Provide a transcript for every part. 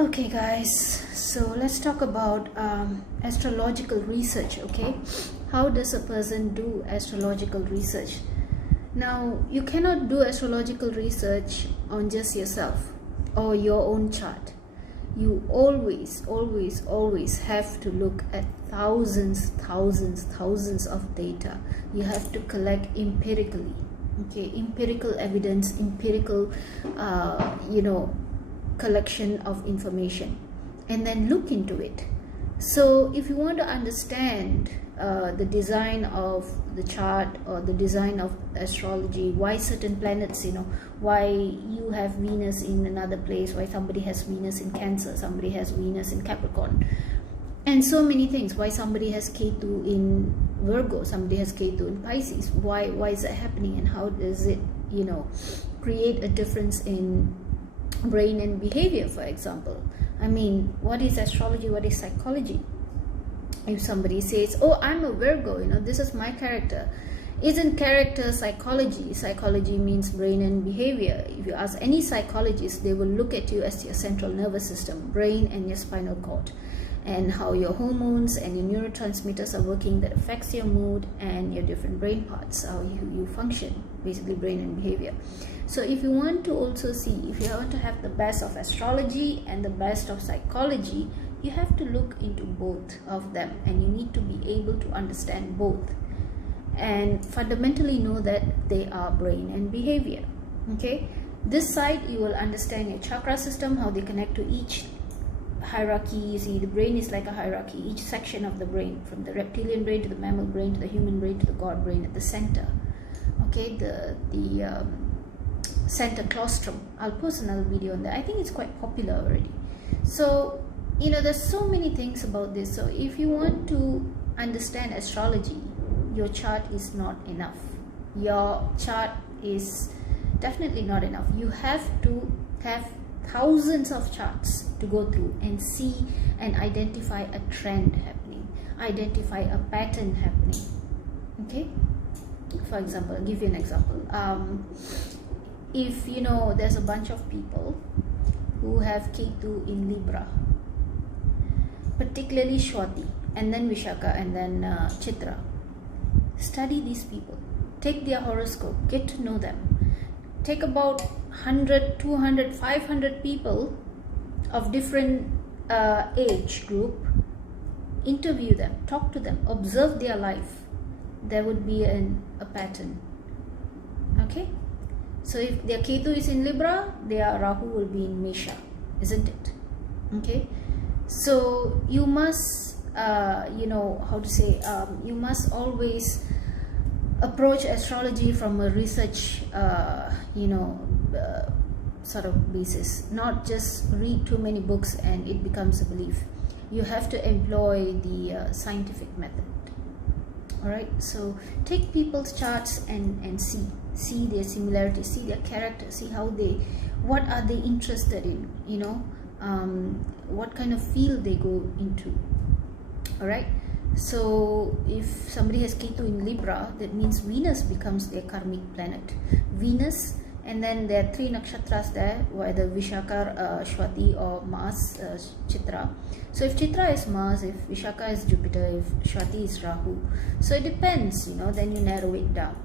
Okay guys, so let's talk about astrological research. Okay, how does a person do astrological research? Now, you cannot do astrological research on just yourself or your own chart. You always have to look at thousands of data. You have to collect empirically, okay, empirical evidence, empirical collection of information, and then look into it. So if you want to understand the design of the chart or the design of astrology, why certain planets, why you have Venus in another place, why somebody has Venus in Cancer, somebody has Venus in Capricorn, and so many things, why somebody has Ketu in Virgo, somebody has Ketu in Pisces, why is that happening, and how does it create a difference in brain and behavior? For example, I mean, what is astrology, what is psychology? If somebody says, oh, I'm a Virgo, this is my character, isn't character psychology? Psychology means brain and behavior. If you ask any psychologist, they will look at you as your central nervous system, brain and your spinal cord, and how your hormones and your neurotransmitters are working that affects your mood and your different brain parts, how you function, basically brain and behavior. So if you want to also see, if you want to have the best of astrology and the best of psychology, you have to look into both of them, and you need to be able to understand both and fundamentally know that they are brain and behavior. Okay, this side you will understand your chakra system, how they connect to each hierarchy. You see, the brain is like a hierarchy, each section of the brain, from the reptilian brain to the mammal brain to the human brain to the god brain at the center. Okay, the center claustrum, I'll post another video on that. I think it's quite popular already. So there's so many things about this. So if you want to understand astrology, your chart is not enough. Your chart is definitely not enough. You have to have thousands of charts to go through and see and identify a trend happening, identify a pattern happening. Okay, for example, I'll give you an example. If there's a bunch of people who have Ketu in Libra, particularly Shwati, and then Vishaka, and then Chitra, study these people, take their horoscope, get to know them, take about 100, 200, 500 people of different age group, interview them, talk to them, observe their life. There would be a pattern. Okay, so if their Ketu is in Libra, their Rahu will be in Mesha, isn't it? Okay, so you must you must always approach astrology from a research sort of basis, not just read too many books and it becomes a belief. You have to employ the scientific method. All right, so take people's charts and see their similarities, see their character, see what are they interested in, what kind of field they go into. All right, so if somebody has Ketu in Libra, that means Venus becomes their karmic planet. Venus, and then there are 3 nakshatras there, whether Vishaka, Shwati, or Mars, Chitra. So if Chitra is Mars, if Vishaka is Jupiter, if Shwati is Rahu. So it depends, then you narrow it down.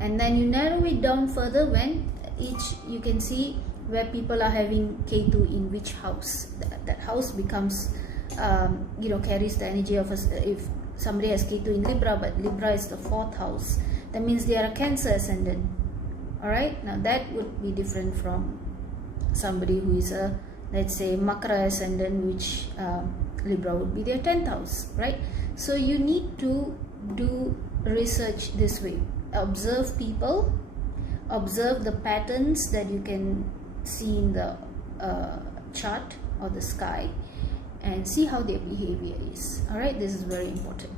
And then you narrow it down further when you can see where people are having Ketu in which house. That house becomes, carries the energy of if somebody has Ketu in Libra, but Libra is the 4th house, that means they are a Cancer ascendant. All right, now that would be different from somebody who is a, let's say, Makara ascendant, which Libra would be their 10th house, right? So you need to do research this way. Observe people, observe the patterns that you can see in the chart or the sky, and see how their behavior is. All right, this is very important.